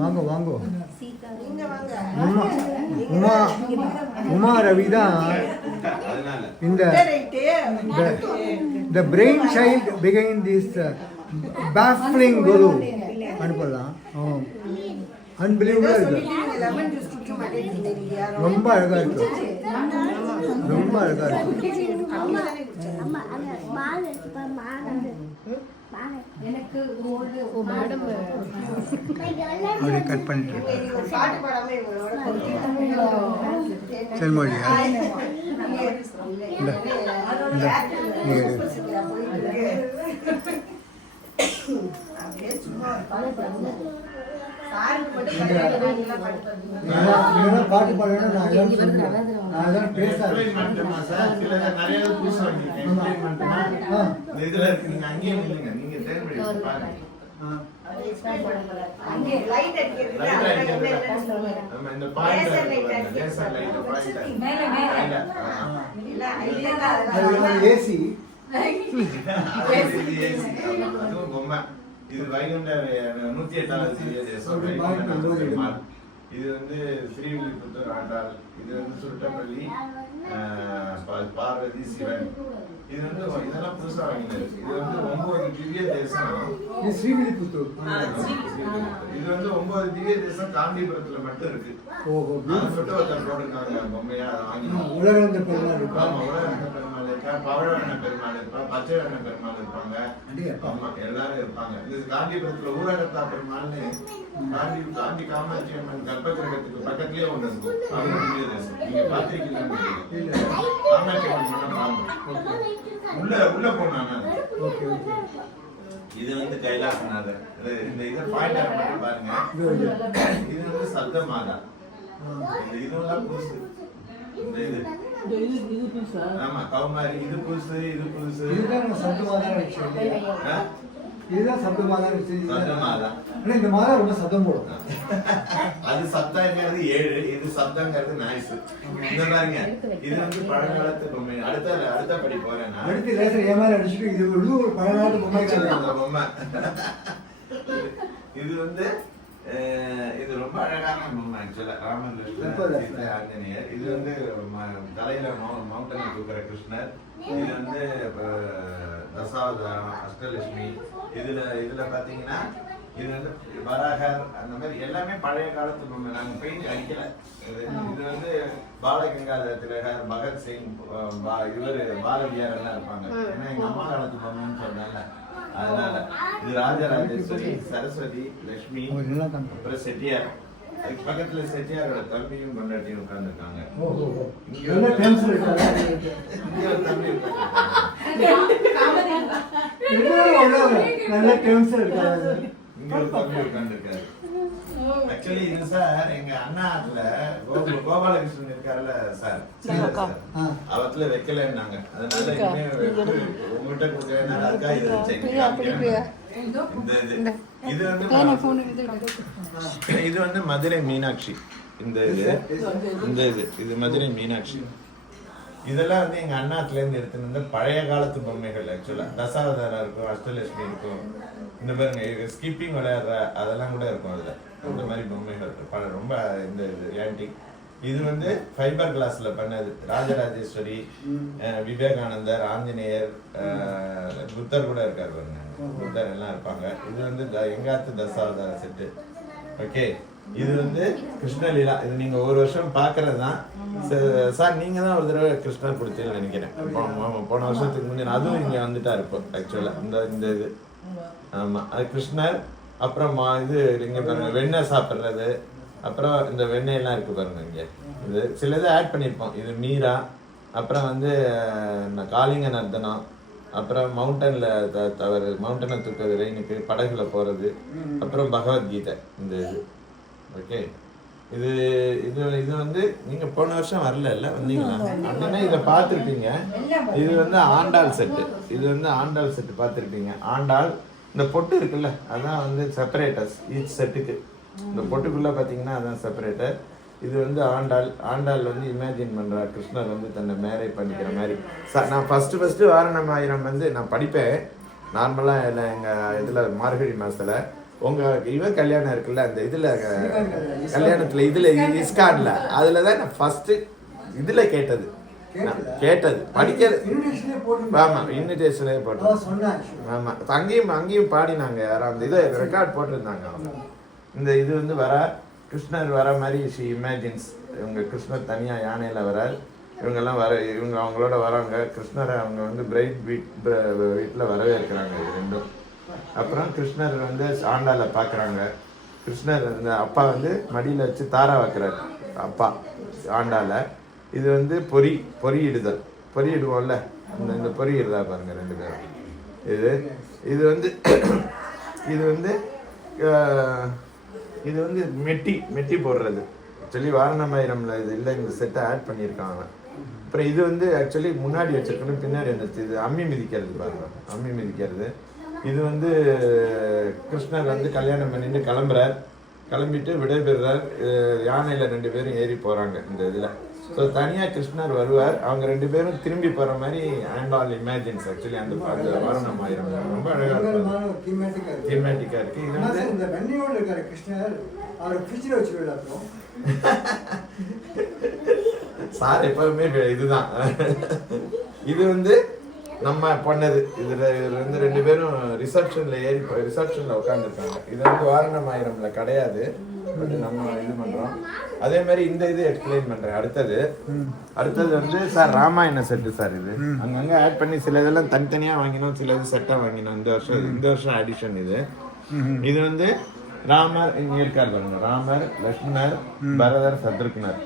வாங்க வாங்க. உமா ரவி தான் இந்த the brain child behind this baffling guru அனுப்பலாம். அன்பிலீவபிள் இருக்கு. ரொம்ப அழகா இருக்கு. ரொம்ப அழகா இருக்கு. எனக்கு ஒரு மேடம் அப்படி கட் பண்ணிட்டு செல்மொழியா இந்த பாட்டு பாடணும். நான் எல்லாம் பேசாது ஏசி இது வைகுண்ட 108வது பெருமாள். இது வந்து ஸ்ரீவில்லிபுத்தூர் ஆண்டாள். இது வந்து சுருட்டப்பள்ளி பார்வதி சிவன். இது வந்து இதெல்லாம் புதுசா வாங்கினது. இது வந்து 9 திவ்ய தேசம். ஸ்ரீவில்லிபுத்தூர். இது வந்து 9 திவ்ய தேசம் காந்திபுரத்துல மட்டும் இருக்கு. போட்டிருக்காங்க பொம்மையா வாங்கினோம். உலகளந்த பெருமாள் இருக்கா? உலகளந்த பெருமாள் இருக்கா, பவழவண்ண பெருமாள் இருப்பா, பச்சை வண்ண பெருமாள் இருப்பாங்க. எல்லாரும் இருப்பாங்க. இது காந்திபுரத்துல ஊரகத்தா பெருமாள்னு காந்தி காமாட்சி அம்மன் கர்ப்பகிரகத்துக்கு பக்கத்துலயே ஒண்ணு இருக்கும். நீங்க பாத்திருக்கீங்க? காமாட்சி அம்மன் உள்ள போனாங்க. இது வந்து கைலாசநாதர். இந்த இதை பாயிண்ட் மட்டும் பாருங்க. இது வந்து சப்தமாதா. இதெல்லாம் புதுசு. இந்த இது ஆமா கௌமாரி. இது புதுசு. இது புதுசு. இதுதான் சப்தமாதா வச்சிருக்கீங்க. இதுதான் சப்தமாதா வச்சிருக்கீங்க. சப்தமாதா. ஆனா இந்த மாதா ரொம்ப சத்தம் போடும். அது சத்தங்கிறது 7, இது சத்தங்கிறது நாய்ஸ். இந்த பாருங்க, இது வந்து பழங்காலத்து பொம்மை. அடுத்த படி போறேன்னா அடுத்து லேசர் ஏமாற அடிச்சுட்டு இது ஒரு பழங்காலத்து பொம்மை சொல்றாங்க. பொம்மை இது வந்து இது ரொம்ப அழகான பொம்மை. ஆக்சுவலா ராமன் ஆஞ்சநேயர். இது வந்து தலையில மவுண்டன் தூக்குற கிருஷ்ணர். இது வந்து தசாவதாரம், அஷ்டலட்சுமி. இதுல பாத்தீங்கன்னா இது வந்து வராகர், அந்த மாதிரி எல்லாமே பழைய காலத்து பொம்மை. நாங்க பெயிண்ட் அடிக்கல. இது வந்து பாலகங்காதர திலகர், பகத்சிங், இவரு பாரதியார் எல்லாம் இருப்பாங்க. ஏன்னா எங்க அம்மா காலத்து பொம்மைன்னு சொல்றாங்க. அதனால இது ராஜராஜேஸ்வரி, சரஸ்வதி, லட்சுமி, அப்புறம் செட்டியார். அதுக்கு பக்கத்துல செட்டியாரோட தம்பியும் பொண்டாட்டியும் உட்கார்ந்துருக்காங்க. இங்க ஒரு தம்பி உட்கார்ந்துருக்காரு. ஆக்சுவலி இது சார் எங்க அண்ணாத்துல கோபாலகிருஷ்ணன் இருக்காருல்ல சார், அவத்துல வைக்கலன்னாங்க. அதனால உங்ககிட்ட கொடுக்க அதுக்காக இது வச்சேன். இது வந்து மதுரை மீனாட்சி. இது மதுரை மீனாட்சி. இதெல்லாம் வந்து எங்க அண்ணாத்துல இருந்து எடுத்துட்டு பழைய காலத்து பொம்மைகள். ஆக்சுவலா தசாவதாரம் இருக்கும், அஷ்டலட்சுமி இருக்கும். இந்த பாருங்க ஸ்கிப்பிங் விளையாடுற அதெல்லாம் கூட இருக்கும். அதுல இந்த மாதிரி பொம்மைகள் ரொம்ப இந்த ஆன்டிக். இது வந்து ஃபைபர் கிளாஸ்ல பண்ணது. ராஜராஜேஸ்வரி, விவேகானந்தர், ஆஞ்சநேயர், புத்தர் கூட இருக்காரு பாருங்க. புத்தர் எல்லாம் இருப்பாங்க. இது வந்து எங்காத்து தசாவதார செட்டு. ஓகே, இது வந்து கிருஷ்ணலீலா. இது நீங்க ஒரு வருஷம் பாக்குறது தான் சார். நீங்க தான் ஒரு தடவை கிருஷ்ணர் கொடுத்தீங்கன்னு நினைக்கிறேன். போன வருஷத்துக்கு முன்னாடி அதுவும் இங்க வந்துட்டா இருக்கும். ஆக்சுவலா இந்த இது ஆமா அது கிருஷ்ணர். அப்புறம் இது இங்க பாருங்க வெண்ணெய் சாப்பிட்றது. அப்புறம் இந்த வெண்ணெயெல்லாம் இருக்கு பாருங்க. இங்க இது சில இதை ஆட் பண்ணியிருப்போம். இது மீரா. அப்புறம் வந்து காளிங்க நர்த்தனம். அப்புறம் மவுண்டன்ல மவுண்டனை தூக்குறது, ரெயினுக்கு படகுல போறது. அப்புறம் பகவத்கீதை இந்த இது. ஓகே, இது இது இது வந்து நீங்க போன வருஷம் வரல வந்தீங்களா அப்படின்னா இதை பார்த்துருப்பீங்க. இது வந்து ஆண்டாள் செட்டு. இது வந்து ஆண்டாள் செட்டு பார்த்துருப்பீங்க. ஆண்டாள் இந்த பொட்டு இருக்குல்ல, அதான் வந்து செப்பரேட்டர்ஸ் ஈச் செட்டுக்கு. இந்த பொட்டுக்குள்ள பாத்தீங்கன்னா அதான் செப்பரேட்டர். இது வந்து ஆண்டாள் வந்து இமேஜின் பண்றா கிருஷ்ணர் வந்து தன்னை மேரே பண்ணிக்கிற மாதிரி. நான் ஃபர்ஸ்ட் வாரணம் ஆயிரம் வந்து நான் படிப்பேன் நார்மலா எங்க இதுல மார்கழி மாசத்துல. உங்க இவன் கல்யாணம் இருக்குல்ல அந்த இதுல கல்யாணத்துல இதுல இஸ்கான்ல அதுலதான் நான் ஃபர்ஸ்ட் இதுல கேட்டது படிக்கிறது. ஆமா இன்விடேஷனே போட்டு ஆமா அங்கேயும் பாடினாங்க யாரும் அந்த இதை ரெக்கார்ட் போட்டிருந்தாங்க அவங்க. இந்த இது வந்து வர கிருஷ்ணர் வர மாதிரி ஷி இமேஜின்ஸ். இவங்க கிருஷ்ணர் தனியா யானையில வரார், இவங்கெல்லாம் இவங்க அவங்களோட வராங்க. கிருஷ்ணரை அவங்க வந்து பிரைட் வீட்டில் வரவே இருக்கிறாங்க இது ரெண்டும். அப்புறம் கிருஷ்ணர் வந்து ஆண்டாளை பார்க்குறாங்க. கிருஷ்ணர் இந்த அப்பா வந்து மடியில் வச்சு தாரா வைக்கிறார் அப்பா ஆண்டாளை. இது வந்து பொறியிடுதல் பொறியிடுவோம்ல இந்த பொறியிடுதா பாருங்க ரெண்டு பேரும். இது வந்து இது வந்து மெட்டி போடுறது ஆக்சுவலி வாரணமாயிரம்ல இது இல்லை, இந்த செட்டை ஆட் பண்ணியிருக்காங்க. அப்புறம் இது வந்து ஆக்சுவலி முன்னாடி வச்சிருக்கணும், பின்னாடி வந்துச்சு. இது அம்மி மிதிக்கிறது பாருங்க, அம்மி மிதிக்கிறது. இது வந்து கிருஷ்ணர் வந்து கல்யாணம் பண்ணிட்டு கிளம்பிட்டு விடைபெறுறார். யானையில் 2 பேரும் ஏறி போகிறாங்க இந்த இதில். ஸோ தனியாக கிருஷ்ணர் வருவார், அவங்க 2 பேரும் திரும்பி போகிற மாதிரி அண்ட் ஆல் இமேஜின்ஸ் ஆக்சுவலி அந்த வாரணமாயிரம் ரொம்ப அழகாக இருக்கும், தீமேட்டிக்காக இருக்குது. இது வந்து இந்த வெண்ணையோடு இருக்கிற கிருஷ்ணர் அவரை ஃப்ரிட்ஜில் வச்சுருவார். சார் எப்பவுமே இதுதான். இது வந்து நம்ம பண்ணது. இதுல வந்து 2 பேரும் ரிசப்ஷன்ல உட்காந்துருக்காங்க. இது வந்து வாரணமாயிரம்ல கிடையாது, பட் நம்ம இது பண்றோம். அதே மாதிரி இந்த இது எக்ஸ்பிளைன் பண்றேன். அடுத்தது வந்து சார் ராமாயண செட்டு சார். இது அங்கங்க ஆட் பண்ணி சில இதெல்லாம் தனித்தனியா வாங்கினோம், சில இது செட்டா வாங்கினோம். இந்த வருஷம் அடிஷன் இது. இது வந்து ராமர் இங்க இருக்கார் பாருங்க, ராமர், லக்ஷ்மணர், பரதர், சத்ருக்னர்.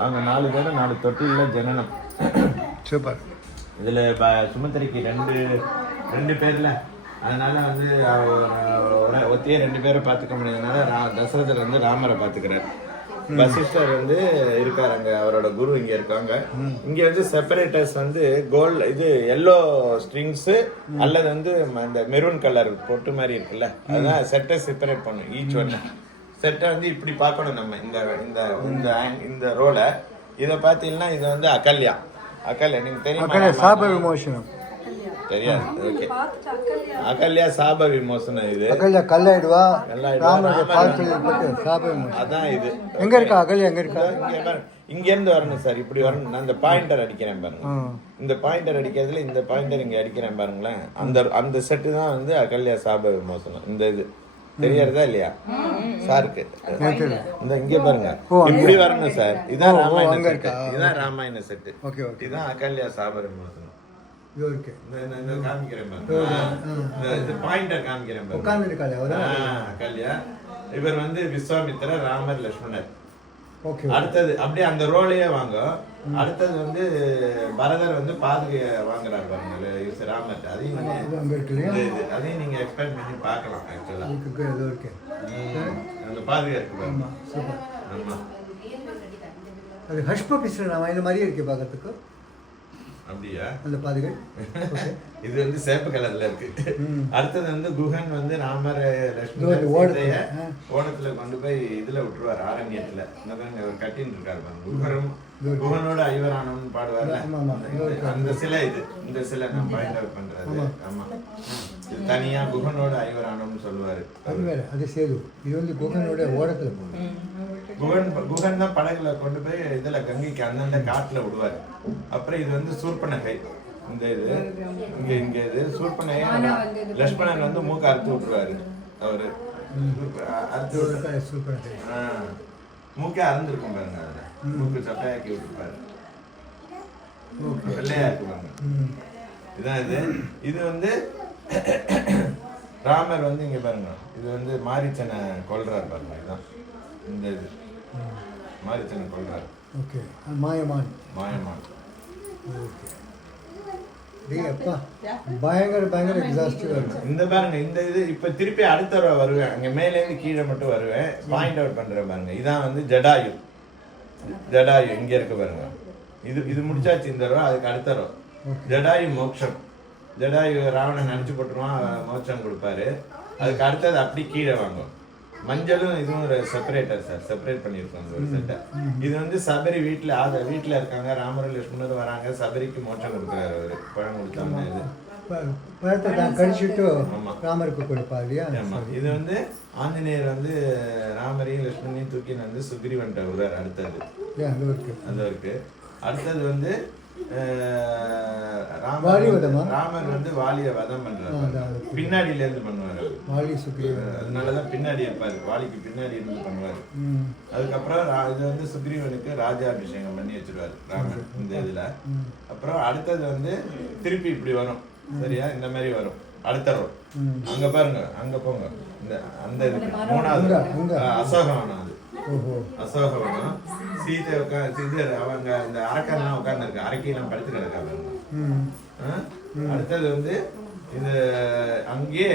அவங்க 4 பேரும் 4 தொட்டில ஜனனம். சூப்பர். இதுல சுமந்திரிக்கு 2 பேர்ல, அதனால வந்து ஒத்தியே 2 பேரை பார்த்துக்க முடியாதனால தசரதர் வந்து ராமரை பார்த்துக்கிறார். வசிஷ்டர் வந்து இருக்காரு அங்க, அவரோட குரு இங்க இருக்காங்க. இங்க வந்து செப்பரேட்டர்ஸ் வந்து கோல்ட் இது எல்லோ ஸ்ட்ரிங்ஸ் அல்லது வந்து இந்த மெரூன் கலர் பொட்டு மாதிரி இருக்குல்ல, அதான் செட்டை செப்பரேட் பண்ணும். ஈச் ஒன் செட்டை வந்து இப்படி பார்க்கணும் நம்ம. இந்த ரோல இதை பார்த்தீங்கன்னா இது வந்து அகல்யா நீங்க தெரியுமா? சாப விமோசனம் தெரியாது. ஓகே, அகல்யா சாப விமோசனம். இது அகல்யா கல்லாயிடுவா, அதான் இது. எங்க இருக்கா அகல்யா? எங்க இருக்கா? இங்க இருந்து வரணும் சார், இப்படி வரணும். நான் இந்த பாயிண்டர் அடிக்கிறேன் பாருங்க, இந்த பாயிண்டர் அடிக்கிறதுல இந்த பாயிண்டர் இங்க அடிக்கிறேன் பாருங்களேன். அந்த செட்டு தான் வந்து அகல்யா சாப விமோசனம். இந்த இது தெரியறதா இல்லையா சாருக்கு? இந்த இங்க பாருங்க, இப்படி வரணும் சார். இதான் ராமாயண செட்டு, இதான் ராமாயண செட்டு, இதான் அகல்யா சாப விமோசனம். காமிக்கிறேன் பாருங்க, பாயிண்டர் காமிக்கிறேன் பாருங்க. அகல்யா இவர் வந்து விஸ்வாமித்திரர், ராமர், லட்சுமணர். அடுத்தது அப்படியே அந்த ரோலையே வாங்க. அடுத்தது வந்து பரதர் வந்து பாதுகையை வாங்குறாரு பாருங்க ராமர். அதையும் நீங்க எக்ஸ்பெக்ட் பண்ணி பார்க்கலாம். ஆக்சுவலா அந்த பாதுகை இருக்கு பாருங்க. ஆமா, அது ஹஷ்ப பிஸ்ரநாமா இந்த மாதிரியே இருக்கு பார்க்கறதுக்கு. அப்படியா? அந்த பாதுகை இது வந்து சேப்பு கலர்ல இருக்கு. அடுத்தது வந்து குஹன் வந்து ராமர் லட்சுமணர் ஓடத்துல கொண்டு போய் இதுல விட்டுருவாரு, ஆரண்யத்துல. அவர் கட்டின்னு இருக்காரு. குஹனோட ஐவரானவன் பாடுவார்ல, அந்த சிலை இது. இந்த சிலை நான் பாயிண்ட் அவுட் பண்றது. ஆமா, இது தனியா குஹனோட ஐவரானவன் சொல்லுவாரு. அது சேது. இது வந்து குஹனோட ஓடத்துல போகும். குஹன் தான் படகுல கொண்டு போய் இதுல கங்கைக்கு அந்தந்த காட்டுல விடுவாரு. அப்புறம் இது வந்து சூர்பனகை. இந்த இது இங்க இது சூர்பனகை. லட்சுமணன் வந்து மூக்க அறுத்து விட்டுருவாரு. அவரு அறுத்து மூக்கே அறந்துருக்கும் பாருங்க, அதுல மூக்கு சட்டையாக்கி விட்டுருப்பாரு, வெள்ளையா இருக்கு பாருங்க. இதான் இது வந்து ராமர் வந்து இங்க பாருங்க, இது வந்து மாரிச்சனை கொல்றாரு பாருங்க. இதுதான் இந்த இது மாரிச்சனை கொல்றாரு. ஓகே, மாயமான். பயங்கர எக்ஸாஸ்டிவா இருக்கு. இந்த பாருங்க, இந்த இது இப்ப திருப்பி அடுத்த ரோ வருவேன், அங்க மேல இருந்து கீழே மட்டும் வருவேன், பாயிண்ட் அவுட் பண்றேன் பாருங்க. இதான் வந்து ஜடாயு இங்க இருக்கு பாருங்க. இது முடிச்சாச்சு இந்த ரோ. அதுக்கு அடுத்த ரோ ஜடாயு மோட்சம். ஜடாயு ராவணன் நினைச்சு போட்டுருவான், மோட்சம் கொடுப்பாரு. அதுக்கு அடுத்தது அப்படி கீழே வாங்கும். மஞ்சளும் இதுவும் ஒரு செப்பரேட்டர் சார், செப்பரேட் பண்ணியிருக்காங்க ஒரு செட்டை. இது வந்து சபரி வீட்டில் இருக்காங்க, ராமர் லட்சுமணர் வராங்க, சபரிக்கு மோட்சம் கொடுக்குறாரு அவரு, பழம் கொடுத்தாங்க. இது பழத்தை தான் கடிச்சிட்டு ஆமா. ராமருக்கு கொடுப்பா இல்லையா? ஆமா. இது வந்து ஆஞ்சநேயர் வந்து ராமரையும் லட்சுமணையும் தூக்கின்னு வந்து சுக்ரீவன்ட்ட விடுறாரு. அடுத்தது அது இருக்கு. அது இருக்கு. அடுத்தது வந்து வாலி வதமா? ராமர் வந்து வாலிய வதம் பண்றாரு. பின்னாடியில இருந்து பண்ணுவாரு. வாலி சுக்ரீவன். அதனாலதான் பின்னாடி இருப்பாரு. வாலிக்கு பின்னாடி இருந்து பண்ணுவாரு. அதுக்கப்புறம் இது வந்து சுக்ரீவனுக்கு ராஜாபிஷேகம் பண்ணி வச்சிருவாரு ராமர் இந்த இதுல. அப்புறம் அடுத்தது வந்து திருப்பி இப்படி வரும். சரியா? இந்த மாதிரி வரும். அடுத்த ரோட் அங்க பாருங்க, அங்க போங்க. இந்த அந்த இருக்கு மூணாவது அசோகவனம். அது அசோகவனம். சீதை உட்காந்து அவங்க இந்த அரக்கெல்லாம் உட்கார்ந்து அரக்கையெல்லாம் படுத்து கிடக்காங்க. அடுத்தது வந்து இது அங்கேயே